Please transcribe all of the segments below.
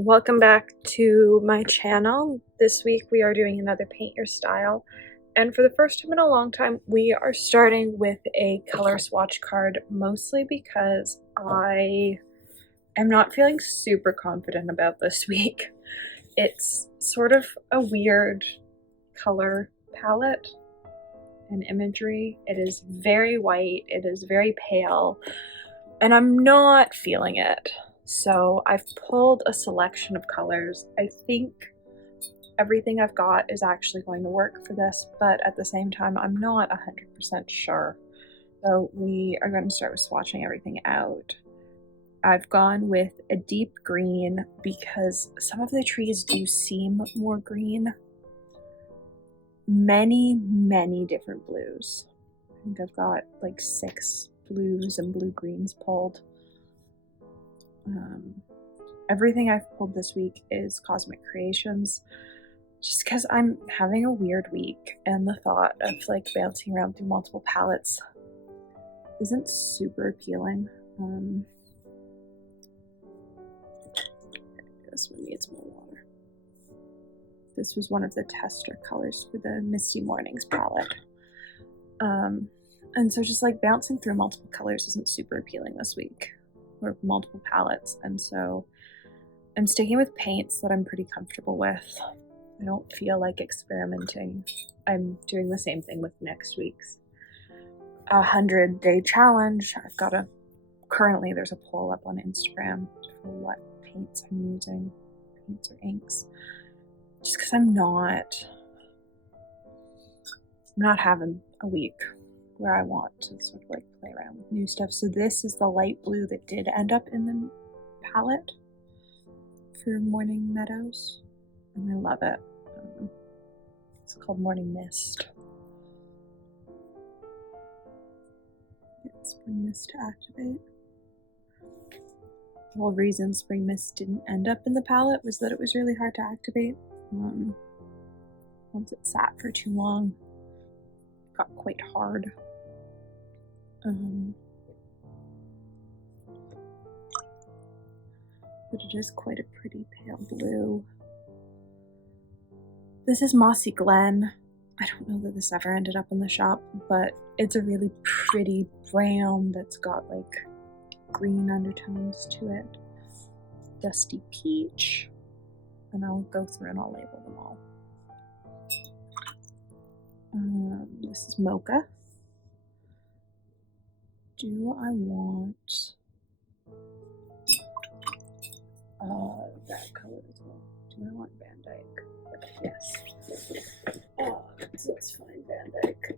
Welcome back to my channel. This week we are doing another paint your style, and for the first time in a long time we are starting with a color swatch card, mostly because I am not feeling super confident about this week. It's sort of a weird color palette and imagery. It is very white, it is very pale, and I'm not feeling it. So I've pulled a selection of colors. I think everything I've got is actually going to work for this, but at the same time, I'm not 100% sure. So we are going to start with swatching everything out. I've gone with a deep green because some of the trees do seem more green. Many different blues. I think I've got like 6 blues and blue-greens pulled. Everything I've pulled this week is Cozmick creations, just because I'm having a weird week and the thought of like bouncing around through multiple palettes isn't super appealing. This one needs more water. This was one of the tester colors for the Misty Mornings palette. And so just like bouncing through multiple colors isn't super appealing this week, or multiple palettes, and so I'm sticking with paints that I'm pretty comfortable with. I don't feel like experimenting. I'm doing the same thing with next week's 100-day challenge. Currently there's a poll up on Instagram for what paints I'm using, paints or inks, just because I'm not having a week where I want to sort of like play around with new stuff. So this is the light blue that did end up in the palette for Morning Meadows, and I love it. It's called Morning Mist. Get Spring Mist to activate. The whole reason Spring Mist didn't end up in the palette was that it was really hard to activate. Once it sat for too long, it got quite hard. But it is quite a pretty pale blue. This is Mossy Glen. I don't know that this ever ended up in the shop, but it's a really pretty brown that's got like green undertones to it. Dusty peach. And I'll go through and I'll label them all. This is Mocha. Do I want that color as well? Do I want Vandyke? Yes. Oh, so let's find Vandyke.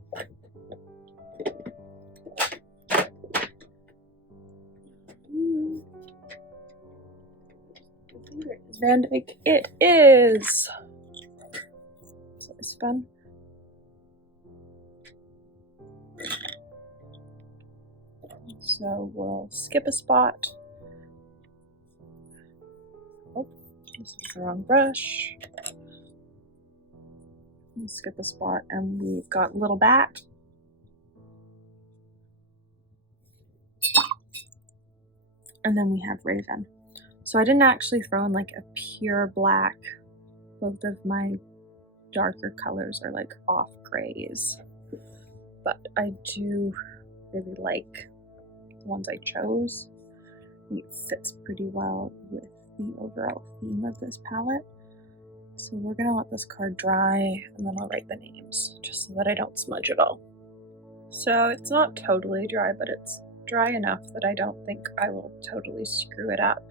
Vandyke it is. So it's fun. So we'll skip a spot. Oh, this is the wrong brush. We'll skip a spot, and we've got Little Bat. And then we have Raven. So I didn't actually throw in like a pure black. Both of my darker colors are like off grays. But I do really like the ones I chose. I think it fits pretty well with the overall theme of this palette. So we're gonna let this card dry, and then I'll write the names, just so that I don't smudge it all. So it's not totally dry, but it's dry enough that I don't think I will totally screw it up.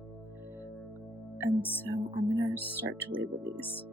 And so I'm gonna start to label these.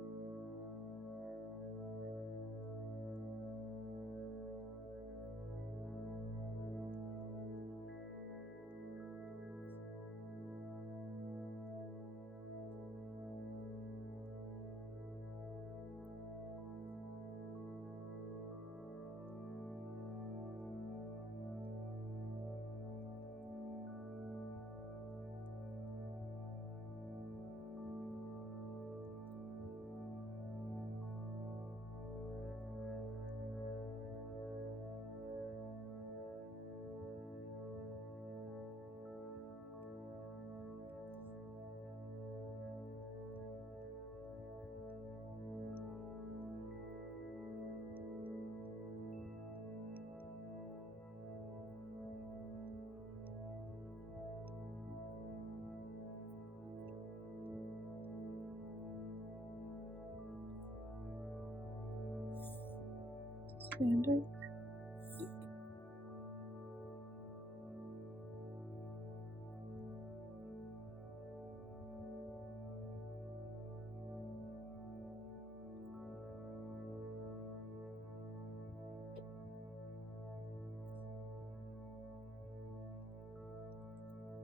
Vandyke.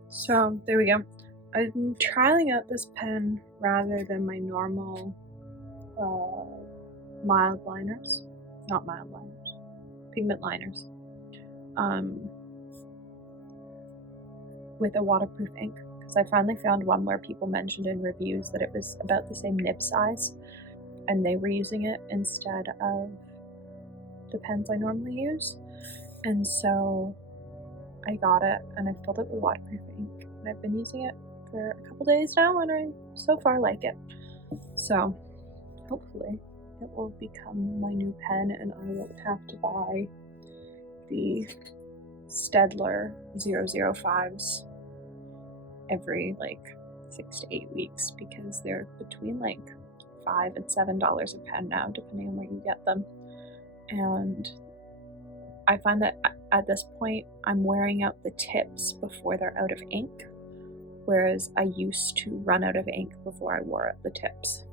So there we go. I'm trialing out this pen rather than my normal mild liners, not mild liners, pigment liners, with a waterproof ink, because I finally found one where people mentioned in reviews that it was about the same nib size and they were using it instead of the pens I normally use. And so I got it and I filled it with waterproof ink and I've been using it for a couple days now and I so far like it. So hopefully it will become my new pen and I won't have to buy the Staedtler 005s every like 6 to 8 weeks, because they're between like $5 and $7 a pen now, depending on where you get them. And I find that at this point I'm wearing out the tips before they're out of ink, whereas I used to run out of ink before I wore out the tips.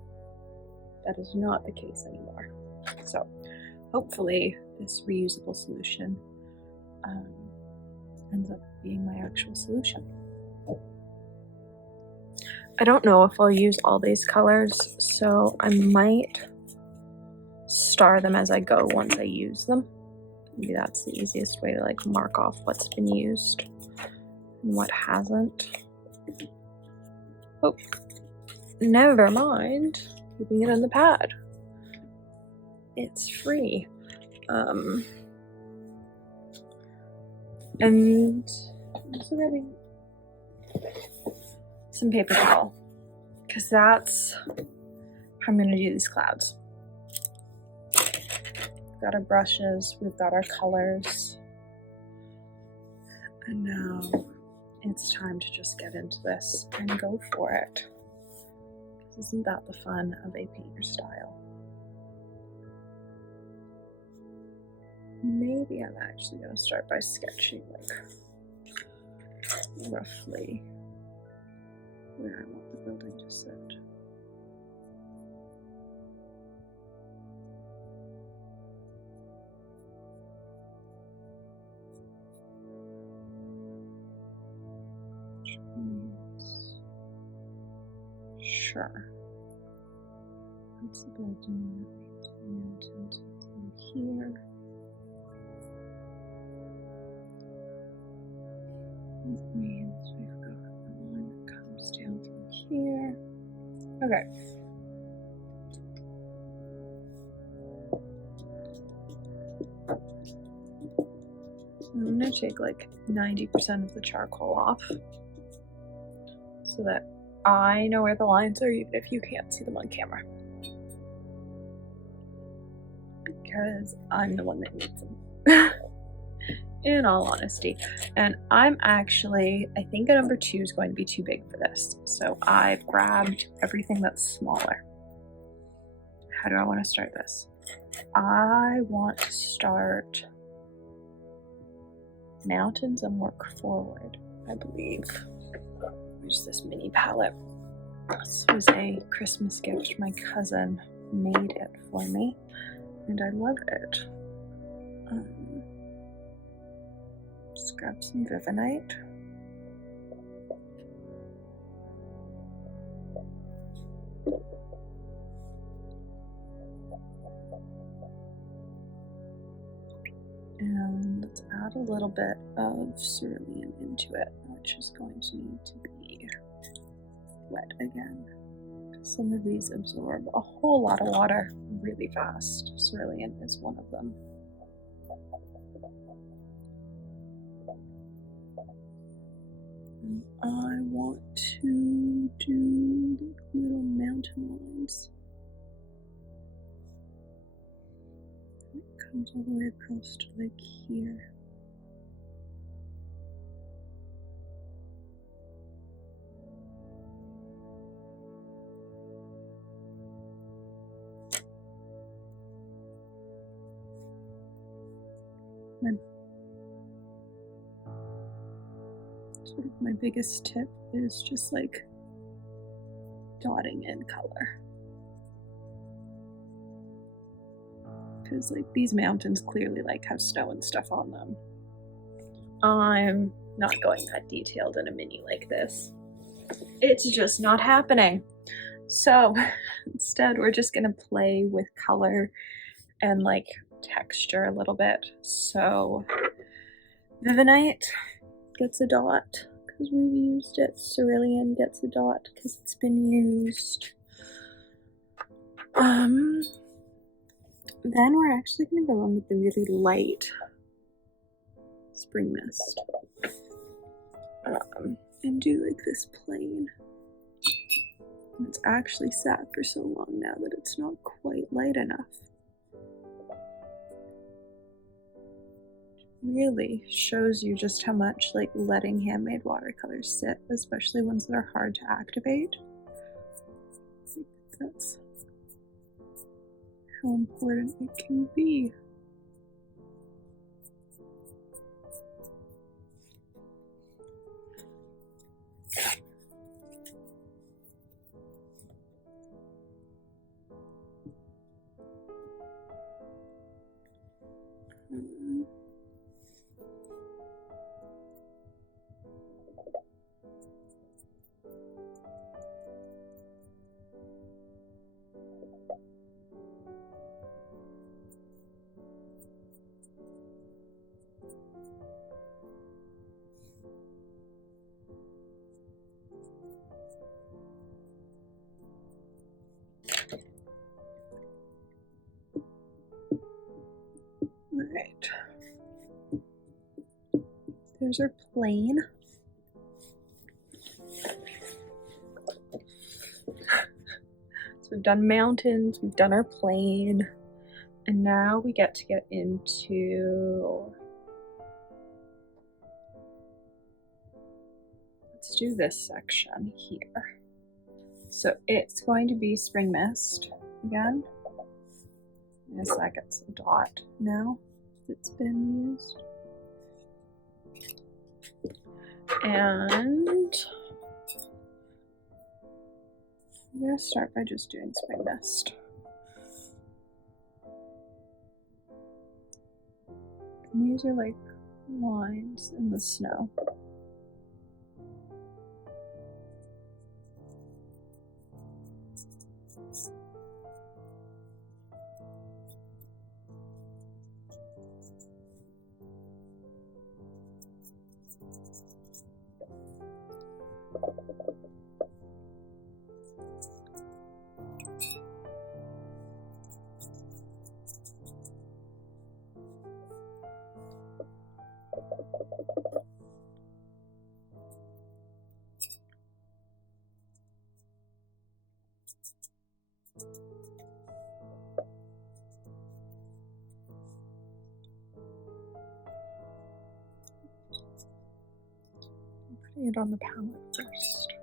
That is not the case anymore. So hopefully this reusable solution ends up being my actual solution. I don't know if I'll use all these colors, so I might star them as I go once I use them. Maybe that's the easiest way to like mark off what's been used and what hasn't. Oh, never mind. Keeping it on the pad. It's free. And I'm also grabbing some paper towel, because that's how I'm going to do these clouds. We've got our brushes, we've got our colors, and now it's time to just get into this and go for it. Isn't that the fun of a paint your style? Maybe I'm actually going to start by sketching like roughly where I want the building to sit. Sure. That's the building. Mountains from here. That means we've got the line that comes down through here. Okay. I'm going to take like 90% of the charcoal off so that I know where the lines are, even if you can't see them on camera. Because I'm the one that needs them. In all honesty. And I'm actually, I think a number 2 is going to be too big for this. So I've grabbed everything that's smaller. How do I want to start this? I want to start mountains and work forward, I believe. There's this mini palette. This was a Christmas gift. My cousin made it for me, and I love it. Just grab some Vivinite. And let's add a little bit of cerulean into it, which is going to need to be wet again. Some of these absorb a whole lot of water really fast. Cerulean is one of them. And I want to do little mountain lines. It comes all the way across to like here. my biggest tip is just like dotting in color. Because like these mountains clearly like have snow and stuff on them. I'm not going that detailed in a mini like this. It's just not happening. So instead we're just gonna play with color and like texture a little bit. So Vivinite gets a dot because we've used it. Cerulean gets a dot because it's been used. Then we're actually going to go on with the really light Spring Mist and do like this plain. It's actually sat for so long now that it's not quite light enough. Really shows you just how much like letting handmade watercolors sit, especially ones that are hard to activate. That's how important it can be. Alright. There's our plane. So we've done mountains, we've done our plane, and now we get to get into... Let's do this section here. So it's going to be Spring Mist again. Yes, that gets a dot now. It's been used. And I'm going to start by just doing Spring Mist. And these are like lines in the snow. Putting it on the palette first.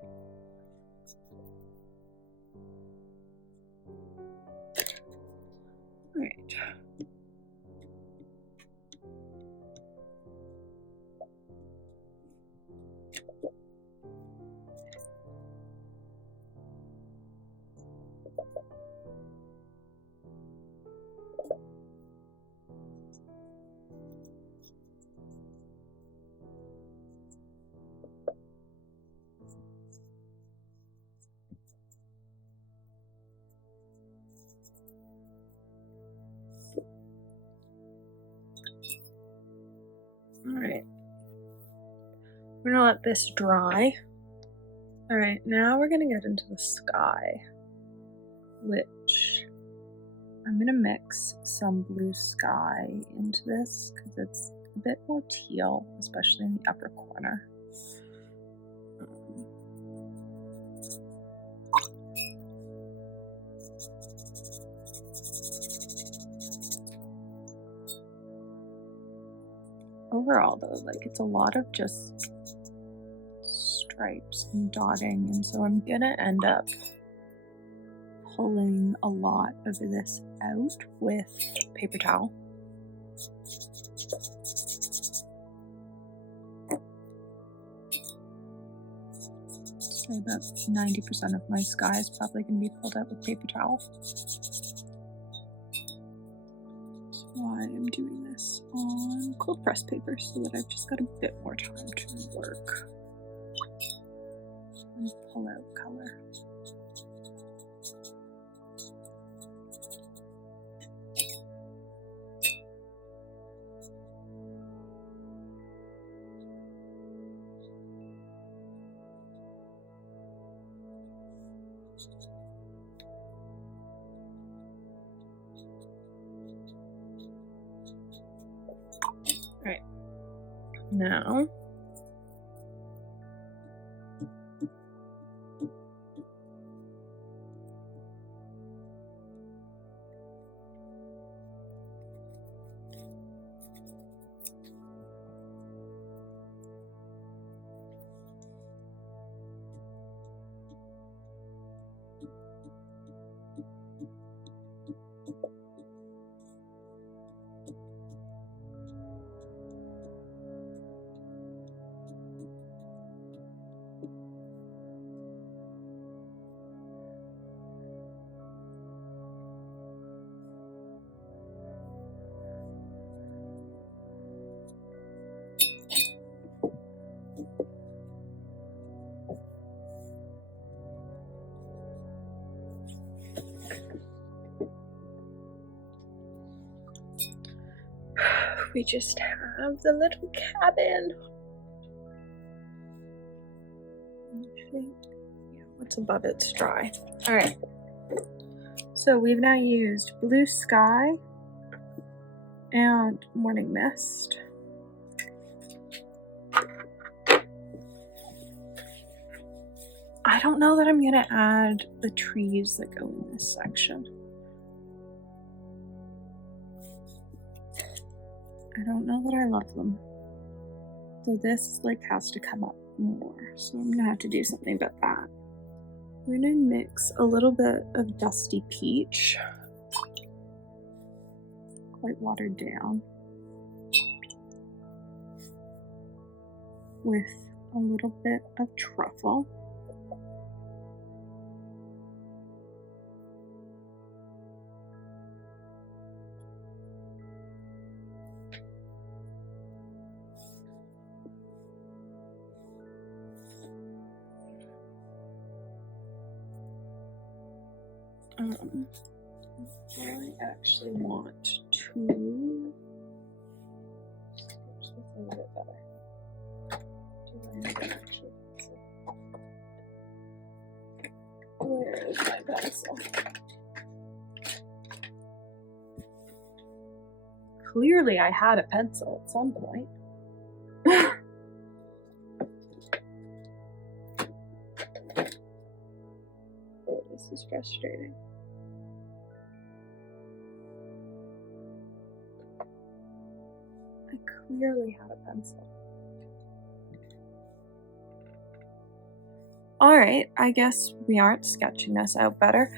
Alright. Alright, we're gonna let this dry. Alright, now we're gonna get into the sky, which I'm gonna mix some blue sky into this because it's a bit more teal, especially in the upper corner. Overall though, like it's a lot of just stripes and dotting, and so I'm gonna end up pulling a lot of this out with paper towel. So about 90% of my sky is probably going to be pulled out with paper towel. That's why I'm doing this on cold press paper, so that I've just got a bit more time to work and pull out color. Right. Now, we just have the little cabin. I think, yeah, what's above it's dry. All right. So we've now used blue sky and morning mist. I don't know that I'm gonna add the trees that go in this section. I don't know that I love them. So this like has to come up more. So I'm gonna have to do something about that. We're gonna mix a little bit of dusty peach, quite watered down, with a little bit of truffle. I actually want to sketch this a little bit better. Do I have an actual pencil? Where is my pencil? Clearly I had a pencil at some point. Oh, this is frustrating. I clearly had a pencil. Alright, I guess we aren't sketching this out better.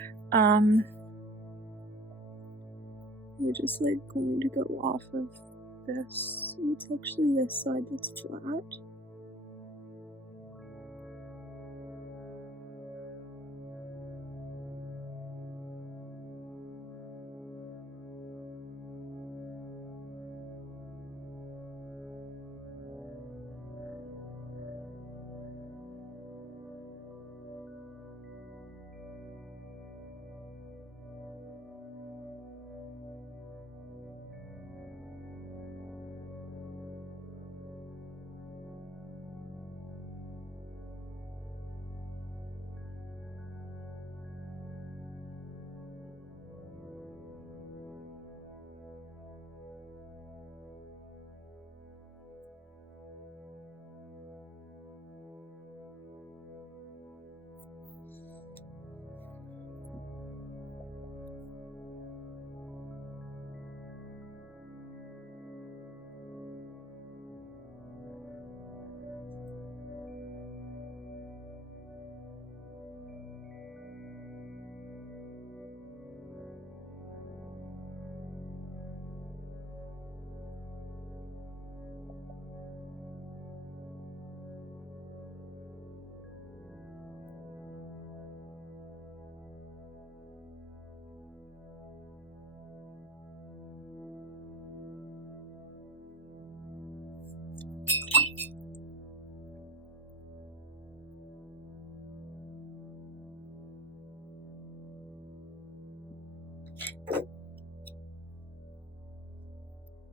We're just like going to go off of this. It's actually this side that's flat.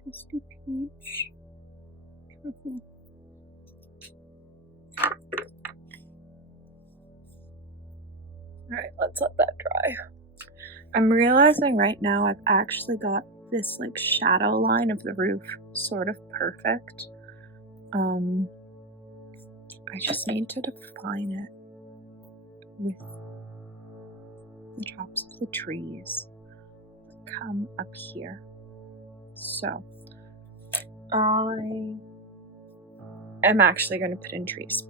Dusty peach. Careful. Alright, let's let that dry. I'm realizing right now I've actually got this like shadow line of the roof sort of perfect. I just need to define it with the tops of the trees that come up here. So I am actually going to put in trees.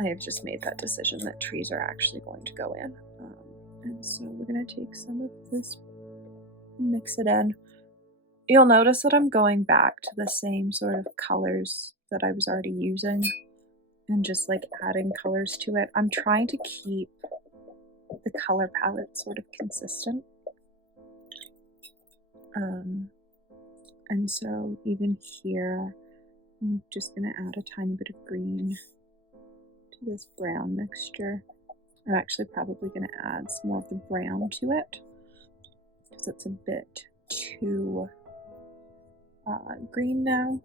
I have just made that decision that trees are actually going to go in. And so we're going to take some of this and mix it in. You'll notice that I'm going back to the same sort of colors that I was already using and just like adding colors to it. I'm trying to keep the color palette sort of consistent. And so even here, I'm just going to add a tiny bit of green to this brown mixture. I'm actually probably going to add some more of the brown to it because it's a bit too green now.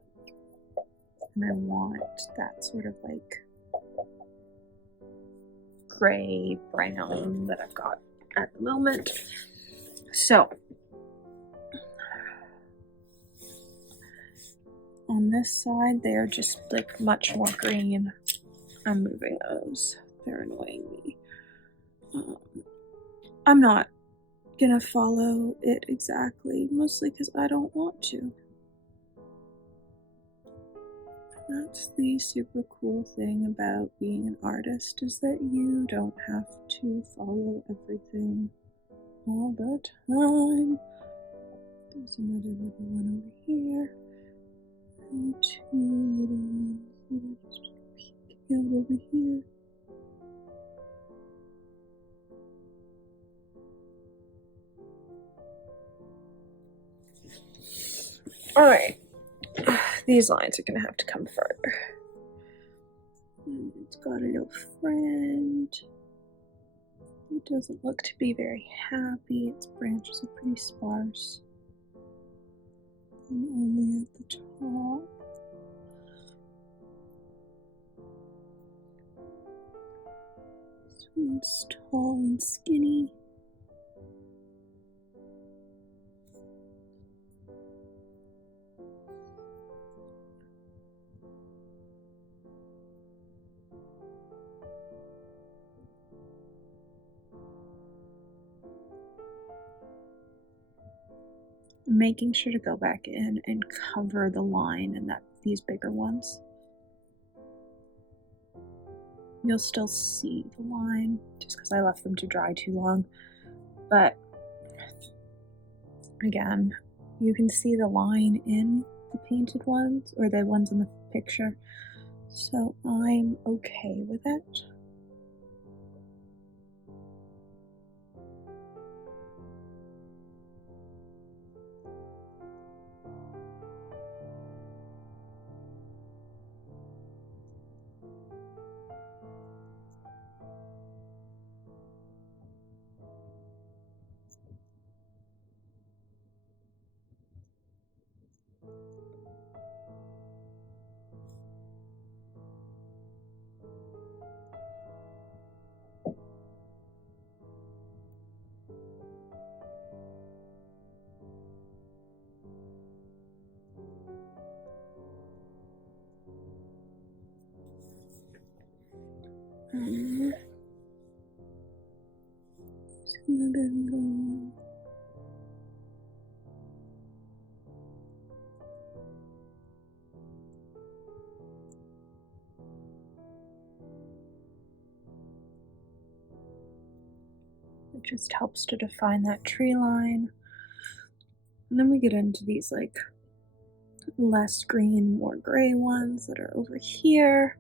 And I want that sort of like gray brown that I've got at the moment. So on this side, they are just like much more green. I'm moving those. They're annoying me. I'm not gonna follow it exactly, mostly because I don't want to. That's the super cool thing about being an artist, is that you don't have to follow everything all the time. There's another little one over here. And two little ones that are just peeking out over here. Alright, these lines are going to have to come further. And it's got a little friend. It doesn't look to be very happy. Its branches are pretty sparse. And only at the top. This one's tall and skinny. Making sure to go back in and cover the line and these bigger ones. You'll still see the line just because I left them to dry too long. But again, you can see the line in the painted ones or the ones in the picture. So I'm okay with it. There's another one. It just helps to define that tree line. And then we get into these like less green, more gray ones that are over here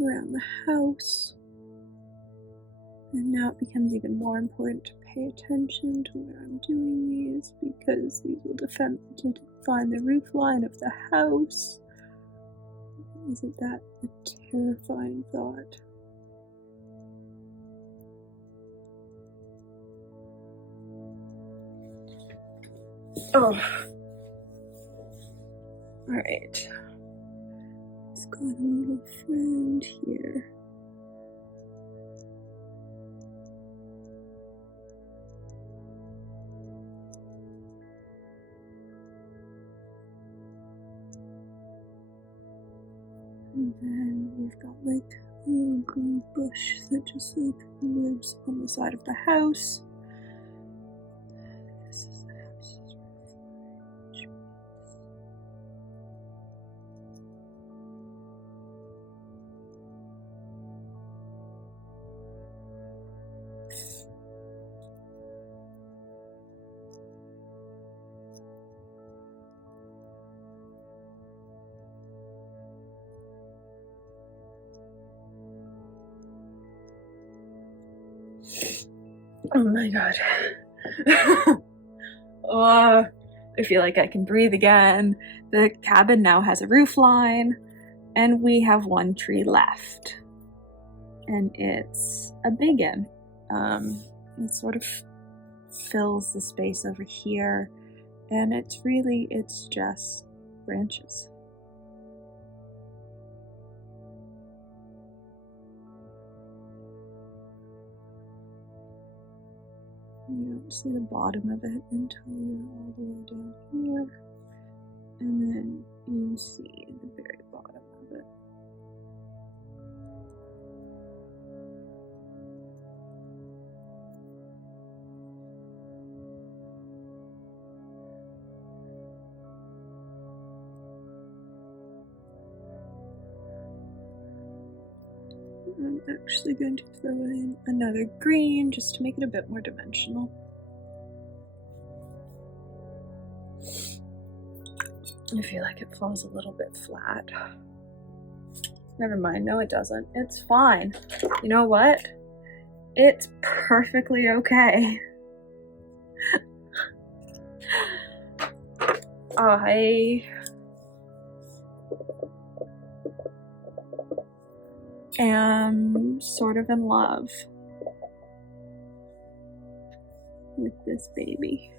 around the house. And now it becomes even more important to pay attention to where I'm doing these, because these will define the roof line of the house. Isn't that a terrifying thought? Oh. Alright. It's got a little friend here. And then we've got like a little green bush that just like lives on the side of the house. This is the house's roof, oh my god. Oh, I feel like I can breathe again. The cabin now has a roof line, and we have one tree left. And it's a biggin. It sort of fills the space over here, and it's just branches. You don't see the bottom of it until you're all the way down here, and then you see the very bottom of it. I'm actually going to throw in another green just to make it a bit more dimensional. I feel like it falls a little bit flat. Never mind, no it doesn't. It's fine. You know what? It's perfectly okay. I am sort of in love with this baby.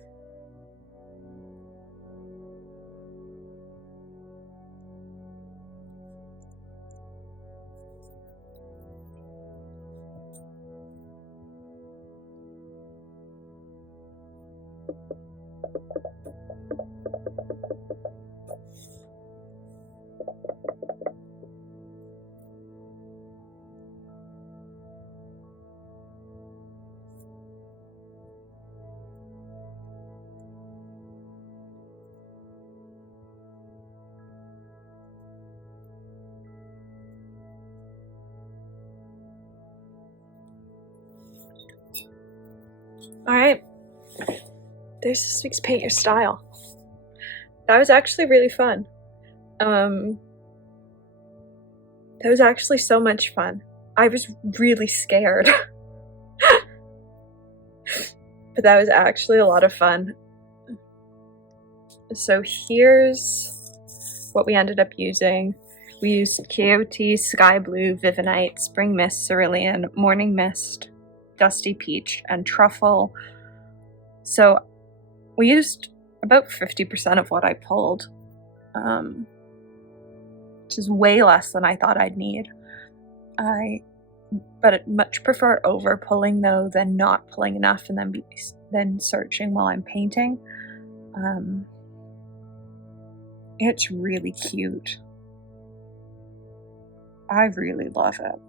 Alright, there's this week's Paint Your Style. That was actually really fun. That was actually so much fun. I was really scared. But that was actually a lot of fun. So here's what we ended up using. We used Kaitoke, Sky Blue, Vivinite, Spring Mist, Cerulean, Morning Mist, Dusty Peach, and Truffle. So we used about 50% of what I pulled, which is way less than I thought I'd need. But I much prefer over pulling though than not pulling enough and then searching while I'm painting. It's really cute. I really love it.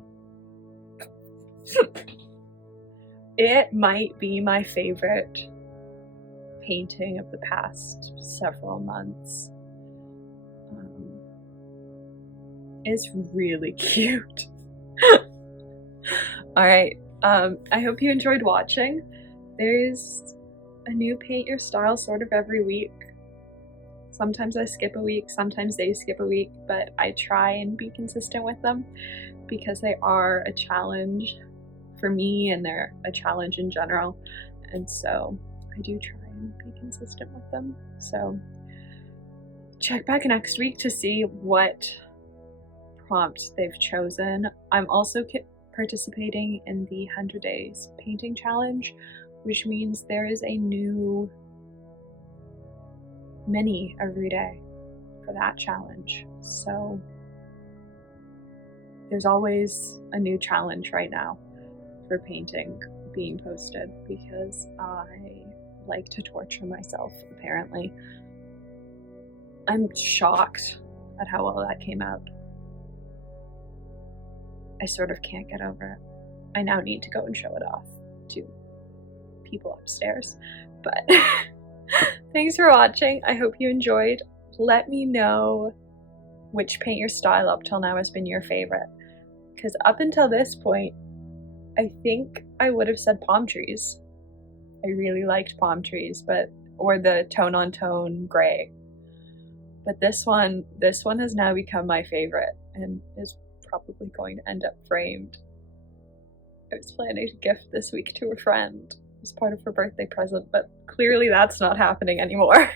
It might be my favorite painting of the past several months. It's really cute. Alright, I hope you enjoyed watching. There's a new Paint Your Style sort of every week. Sometimes I skip a week, sometimes they skip a week, but I try and be consistent with them because they are a challenge for me and they're a challenge in general. And so I do try and be consistent with them. So check back next week to see what prompt they've chosen. I'm also participating in the 100 Days Painting Challenge, which means there is a new many every day for that challenge. So there's always a new challenge right now for painting being posted because I like to torture myself, apparently. I'm shocked at how well that came out. I sort of can't get over it. I now need to go and show it off to people upstairs. But thanks for watching. I hope you enjoyed. Let me know which paint your style up till now has been your favorite. Because up until this point, I think I would have said palm trees. I really liked palm trees, or the tone-on-tone gray. But this one has now become my favorite and is probably going to end up framed. I was planning to gift this week to a friend as part of her birthday present, but clearly that's not happening anymore.